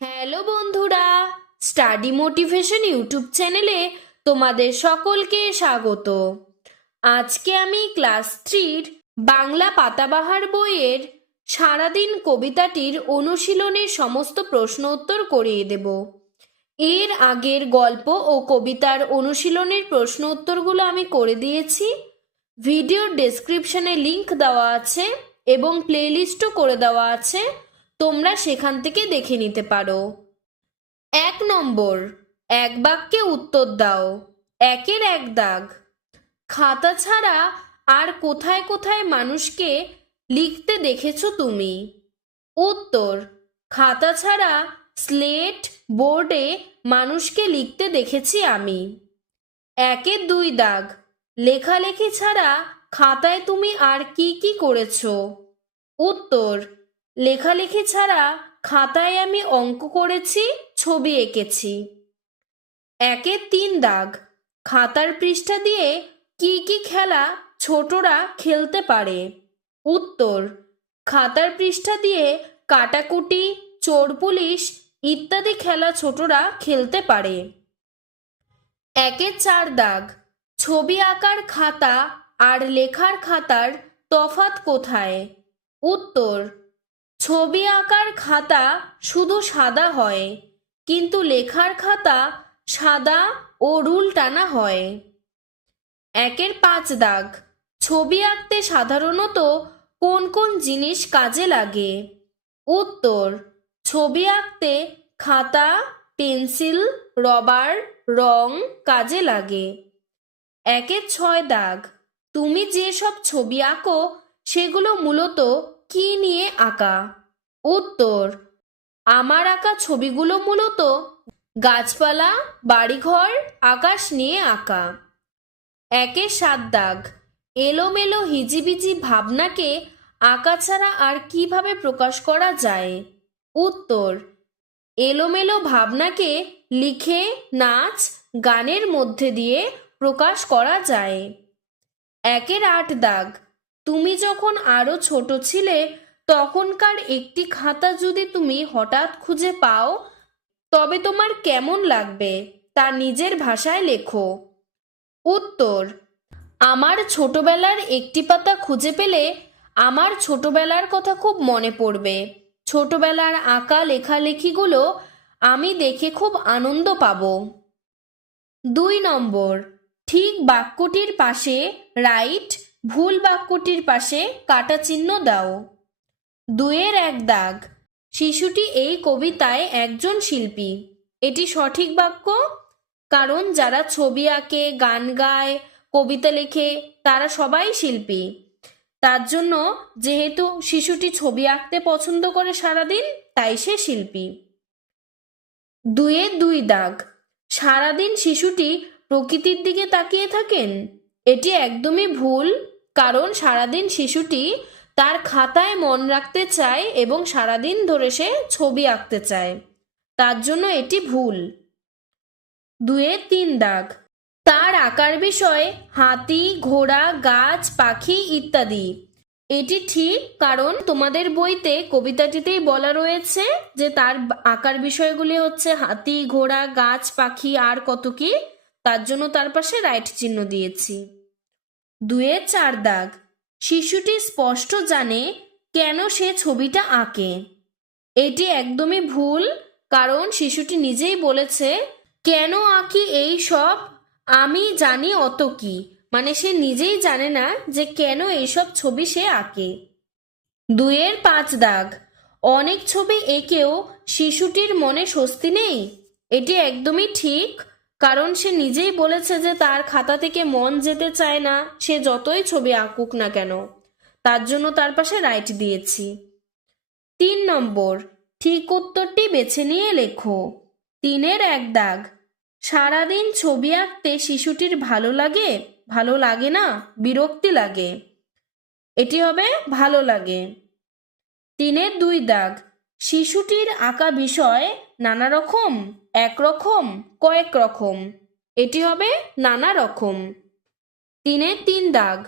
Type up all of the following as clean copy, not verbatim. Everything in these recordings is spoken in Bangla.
হ্যালো বন্ধুরা, স্টাডি মোটিভেশন ইউটিউব চ্যানেলে তোমাদের সকলকে স্বাগত। আজকে আমি ক্লাস 3 বাংলা পাতাবাহার বইয়ের সারাদিন কবিতাটির অনুশীলনের সমস্ত প্রশ্ন উত্তর করিয়ে দেব। এর আগের গল্প ও কবিতার অনুশীলনের প্রশ্ন উত্তরগুলো আমি করে দিয়েছি। ভিডিওর ডেসক্রিপশনে লিংক দেওয়া আছে এবং প্লেলিস্টও করে দেওয়া আছে, তোমরা সেখান থেকে দেখে নিতে পারো। 1 নম্বর, এক বাক্যে উত্তর দাও। 1-এর 1 দাগ। খাতা ছাড়া আর কোথায় কোথায় মানুষকে লিখতে দেখেছো তুমি? উত্তর, খাতা ছাড়া স্লেট বোর্ডে মানুষকে লিখতে দেখেছি আমি। 1-এর 2 দাগ। লেখালেখি ছাড়া খাতায় তুমি আর কি কি করেছো? উত্তর, লেখালেখি ছাড়া খাতায় আমি অঙ্ক করেছি, ছবি এঁকেছি। 1-এর 3 দাগ। খাতার পৃষ্ঠা দিয়ে কি কি খেলা ছোটরা খেলতে পারে? উত্তর, খাতার পৃষ্ঠা দিয়ে কাটাকুটি, চোর পুলিশ ইত্যাদি খেলা ছোটরা খেলতে পারে। 1-এর 4 দাগ। ছবি আঁকার খাতা আর লেখার খাতার তফাৎ কোথায়? উত্তর, ছবি আঁকার খাতা শুধু সাদা হয়, কিন্তু লেখার খাতা সাদা ও রুল টানা হয়। 1-এর 5 দাগ। ছবি আঁকতে সাধারণত কোন কোন জিনিস কাজে লাগে? উত্তর, ছবি আঁকতে খাতা, পেন্সিল, রবার, রং কাজে লাগে। 1-এর 6 দাগ। তুমি যেসব ছবি আঁকো সেগুলো মূলত কি নিয়ে আঁকা? উত্তর, আমার আঁকা ছবিগুলো মূলত গাছপালা, বাড়িঘর, আকাশ নিয়ে আঁকা। 1-এর 7 দাগ। এলোমেলো হিজিবিজি ভাবনাকে আঁকা ছাড়া আর কিভাবে প্রকাশ করা যায়? উত্তর, এলোমেলো ভাবনাকে লিখে, নাচ, গানের মধ্যে দিয়ে প্রকাশ করা যায়। 1-এর 8 দাগ। তুমি যখন আরো ছোট ছিলে তখনকার একটি খাতা যদি তুমি হঠাৎ খুঁজে পাও তবে তোমার কেমন লাগবে তা নিজের ভাষায় লেখো। উত্তর, আমার ছোটবেলার একটি পাতা খুঁজে পেলে আমার ছোটবেলার কথা খুব মনে পড়বে। ছোটবেলার আঁকা লেখালেখিগুলো আমি দেখে খুব আনন্দ পাব। 2 নম্বর, ঠিক বাক্যটির পাশে রাইট, ভুল বাক্যটির পাশে কাটা চিহ্ন দাও। 2-এর 1 দাগ। শিশুটি এই কবিতায় একজন শিল্পী। এটি সঠিক বাক্য, কারণ যারা ছবি আঁকে, গান গায়, কবিতা লেখে তারা সবাই শিল্পী। তার জন্য যেহেতু শিশুটি ছবি আঁকতে পছন্দ করে সারাদিন, তাই সে শিল্পী। 2-এর 2 দাগ। সারাদিন শিশুটি প্রকৃতির দিকে তাকিয়ে থাকেন। এটি একদমই ভুল, কারণ সারাদিন শিশুটি তার খাতায় মন রাখতে চায় এবং সারাদিন ধরে সে ছবি আঁকতে চায়, তার জন্য এটি ভুল। 2-এর 3 দাগ। তার আঁকার বিষয় হাতি, ঘোড়া, গাছ, পাখি ইত্যাদি। এটি ঠিক, কারণ তোমাদের বইতে কবিতাটিতেই বলা রয়েছে যে তার আঁকার বিষয়গুলি হচ্ছে হাতি, ঘোড়া, গাছ, পাখি আর কত কি, তার জন্য তার পাশে রাইট চিহ্ন দিয়েছি। 2-এর 4 দাগ। শিশুটি স্পষ্ট জানে কেন সে ছবিটা আঁকে। এটি একদমই ভুল, কারণ শিশুটি নিজেই বলেছে কেন আঁকি এই সব আমি জানি অত কি, মানে সে নিজেই জানে না যে কেন এইসব ছবি সে আঁকে। 2-এর 5 দাগ। অনেক ছবি এঁকেও শিশুটির মনে স্বস্তি নেই। এটি একদমই ঠিক, কারণ সে নিজেই বলেছে যে তার খাতা থেকে মন যেতে চায় না, সে যতই ছবি আঁকুক না কেন, তার জন্য তার পাশে রাইট দিয়েছি। 3 নম্বর, ঠিক উত্তরটি বেছে নিয়ে লেখো। 3-এর 1 দাগ। সারাদিন ছবি আঁকতে শিশুটির ভালো লাগে, ভালো লাগে না, বিরক্তি লাগে? এটি হবে ভালো লাগে। 3-এর 2 দাগ। শিশুটির আঁকা বিষয় নানা রকম, একরকম, কয়েক রকম? এটি হবে নানা রকম। 3-এর 3 দাগ।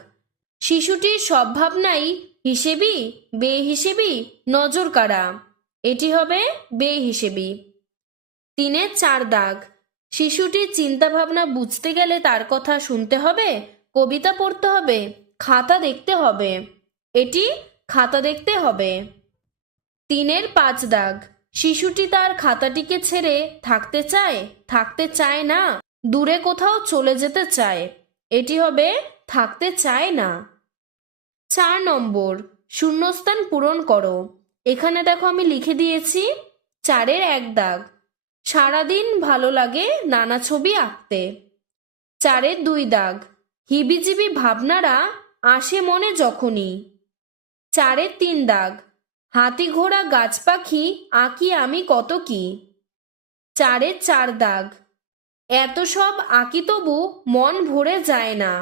শিশুটির সব ভাবনাই হিসেবি, বেহিসেবি, নজর কাড়া? এটি হবে বেহিসেবি। 3-এর 4 দাগ, শিশুটির চিন্তাভাবনা বুঝতে গেলে তার কথা শুনতে হবে, কবিতা পড়তে হবে, খাতা দেখতে হবে। এটি খাতা দেখতে হবে। 3-এর 5 দাগ, শিশুটি তার খাতাটিকে ছেড়ে থাকতে চায় না, দূরে কোথাও চলে যেতে চায়। এটি হবে থাকতে চায় না। 4 নম্বর, শূন্যস্থান পূরণ করো। এখানে দেখো আমি লিখে দিয়েছি 4-এর 1 দাগ, সারাদিন ভালো লাগে নানা ছবি আঁকতে। 4-এর 2 দাগ, হিবিজিবি ভাবনারা আসে মনে যখনই। 4-এর 3 দাগ, হাতি ঘোড়া গাছ পাখি আঁকি আমি কত কি। 4-এর 4 দাগ, এত সব আঁকি তবু মন ভরে যায় না।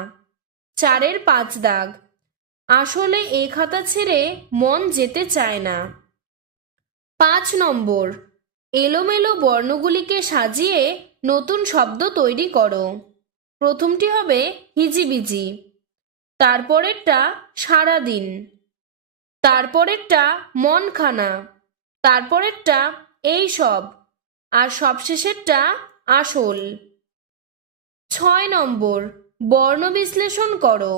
4-এর 5 দাগ, আসলে এ খাতা ছেড়ে মন যেতে চায় না। 5 নম্বর, এলোমেলো বর্ণগুলিকে সাজিয়ে নতুন শব্দ তৈরি করো। প্রথমটি হবে হিজিবিজি, তারপরেরটা সারাদিন, তারপরেরটা মনখানা, তারপরেরটা এই সব, আর সবশেষেরটা আসল। 6 নম্বর, বর্ণ বিশ্লেষণ করো।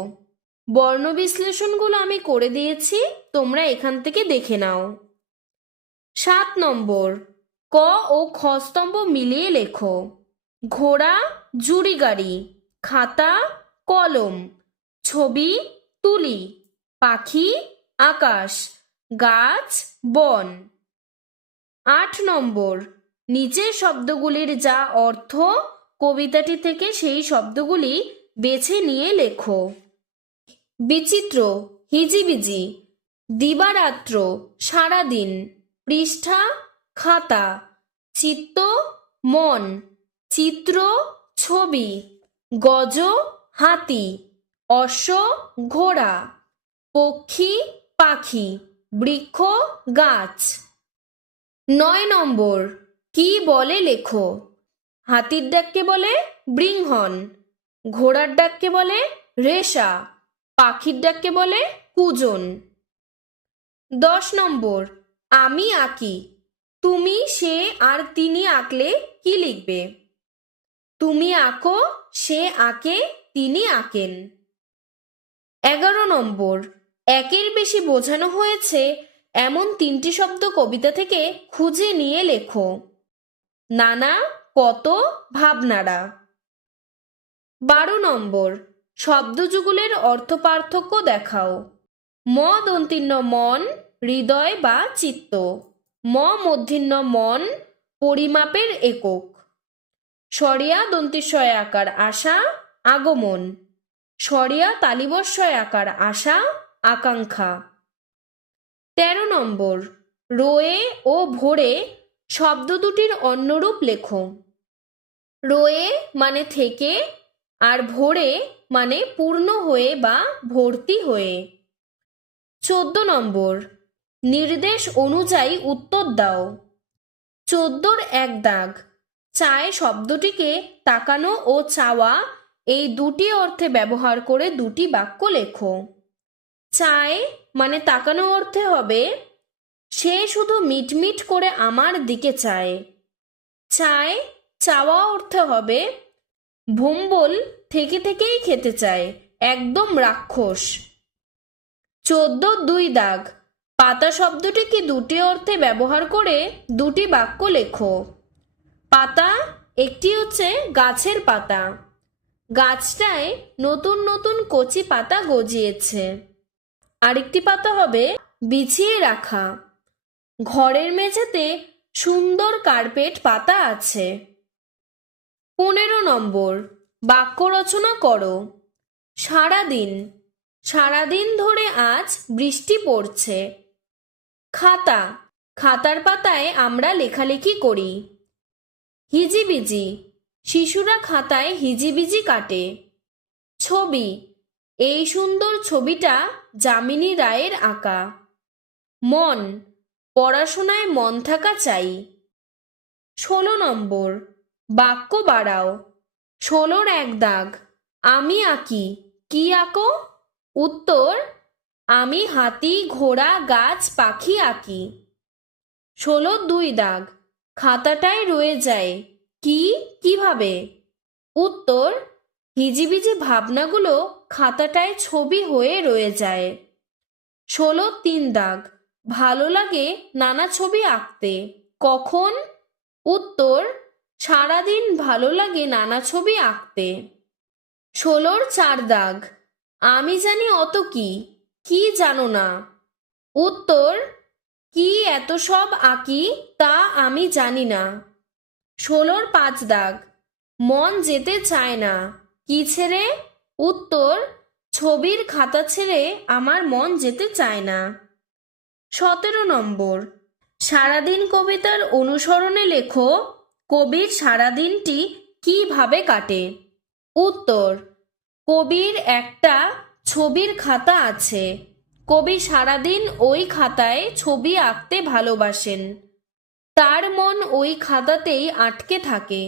বর্ণ বিশ্লেষণগুলো আমি করে দিয়েছি, তোমরা এখান থেকে দেখে নাও। 7 নম্বর, ক ও খ স্তম্ভ মিলিয়ে লেখো। ঘোড়া জুড়ি গাড়ি, খাতা কলম, ছবি তুলি, পাখি আকাশ, গাছ বন। 8 নম্বর, নিচের শব্দগুলির যা অর্থ কবিতাটি থেকে সেই শব্দগুলি বেছে নিয়ে লেখো। বিচিত্র হিজিবিজি, দিবারাত্র সারাদিন, পৃষ্ঠা খাতা, চিত্ত মন, চিত্র ছবি, গজ হাতি, অশ্ব ঘোড়া, পক্ষী পাখি, বৃক্ষ গাছ। 9 নম্বর, কি বলে লেখো। হাতির ডাককে বলে বৃংহন, ঘোড়ার ডাককে বলে রেশা, পাখির ডাককে বলে কুজন। 10 নম্বর, আমি আঁকি, তুমি সে আর তিনি আঁকলে কি লিখবে। তুমি আঁকো, সে আঁকে, তিনি আঁকেন। 11 নম্বর, একের বেশি বোঝানো হয়েছে এমন 3টি শব্দ কবিতা থেকে খুঁজে নিয়ে লেখো। নানা কত ভাবনারা। 12 নম্বর, শব্দযুগলের অর্থ পার্থক্য দেখাও। ম দন্তীন্য মন, হৃদয় বা চিত্ত। ম মূর্ধন্য মন, পরিমাপের একক। সরিয়া দন্তিস্বয় আকার আশা, আগমন। সরিয়া তালিবস্বয় আকার আশা, আকাঙ্ক্ষা। 13 নম্বর, রোয়ে ও ভোরে শব্দ দুটির অন্যরূপ লেখো। রোয়ে মানে থেকে, আর ভোরে মানে পূর্ণ হয়ে বা ভর্তি হয়ে। 14 নম্বর, নির্দেশ অনুযায়ী উত্তর দাও। 14-র 1 দাগ, চায় শব্দটিকে তাকানো ও চাওয়া এই দুটি অর্থে ব্যবহার করে দুটি বাক্য লেখো। চায় মানে তাকানো অর্থে হবে, সে শুধু মিটমিট করে আমার দিকে চায়। চায় চাওয়া অর্থে হবে, ভোম্বল থেকেই খেতে চায়, একদম রাক্ষস। 14-র 2 দাগ, পাতা শব্দটিকে দুটি অর্থে ব্যবহার করে দুটি বাক্য লেখো। পাতা একটি হচ্ছে গাছের পাতা, গাছটায় নতুন নতুন কচি পাতা গজিয়েছে। আরেকটি পাতা হবে বিছিয়ে রাখা, ঘরের মেঝেতে সুন্দর কার্পেট পাতা আছে। 15 নম্বর, বাক্য রচনা করো। সারাদিন, সারাদিন ধরে আজ বৃষ্টি পড়ছে। খাতা, খাতার পাতায় আমরা লেখালেখি করি। হিজিবিজি, শিশুরা খাতায় হিজিবিজি কাটে। ছবি, এই সুন্দর ছবিটা যামিনী রায়ের আঁকা। মন, পড়াশোনায় মন থাকা চাই। 16 নম্বর, বাক্য বাড়াও। 16-র 1 দাগ, আমি আঁকি, কি আঁকো। উত্তর, আমি হাতি ঘোড়া গাছ পাখি আঁকি। 16 2 দাগ, খাতাটায় রয়ে যায়। কিভাবে? উত্তর, হিজিবিজি ভাবনাগুলো খাতাটায় ছবি হয়ে রয়ে যায়। 16 3 দাগ, ভালো লাগে নানা ছবি আঁকতে। কখন? উত্তর, সারাদিন ভালো লাগে নানা ছবি আঁকতে। 16 4 দাগ, আমি জানি অত কি জানো না। উত্তর, কি এত সব আঁকি তা আমি জানি না। 16 5 দাগ, মন যেতে চায় না। কি ছেড়ে? উত্তর, ছবির খাতা ছেড়ে আমার মন যেতে চায় না। 17 নম্বর, সারাদিন কবিতার অনুসরণে লেখো কবির সারাদিনটি কিভাবে কাটে। উত্তর, কবির একটা ছবির খাতা আছে। কবি সারাদিন ওই খাতায় ছবি আঁকতে ভালোবাসেন। তার মন ওই খাতাতেই আটকে থাকে।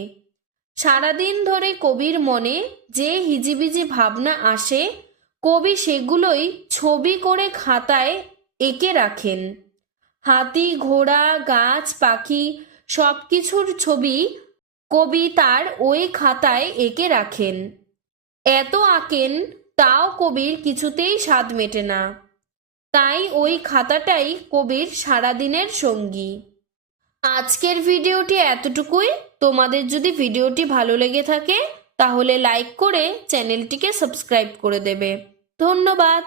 সারাদিন ধরে কবির মনে যে হিজিবিজি ভাবনা আসে, কবি সেগুলোই ছবি করে খাতায় এঁকে রাখেন। হাতি, ঘোড়া, গাছ, পাখি সব কিছুর ছবি কবি তার ওই খাতায় এঁকে রাখেন। এত আঁকেন, তাও কবির কিছুতেই স্বাদ মেটে না। তাই ওই খাতাটাই কবির সারাদিনের সঙ্গী। আজকের ভিডিওটি এতটুকুই। তোমাদের যদি ভিডিওটি ভালো লেগে থাকে তাহলে লাইক করে চ্যানেলটিকে সাবস্ক্রাইব করে দেবে। ধন্যবাদ।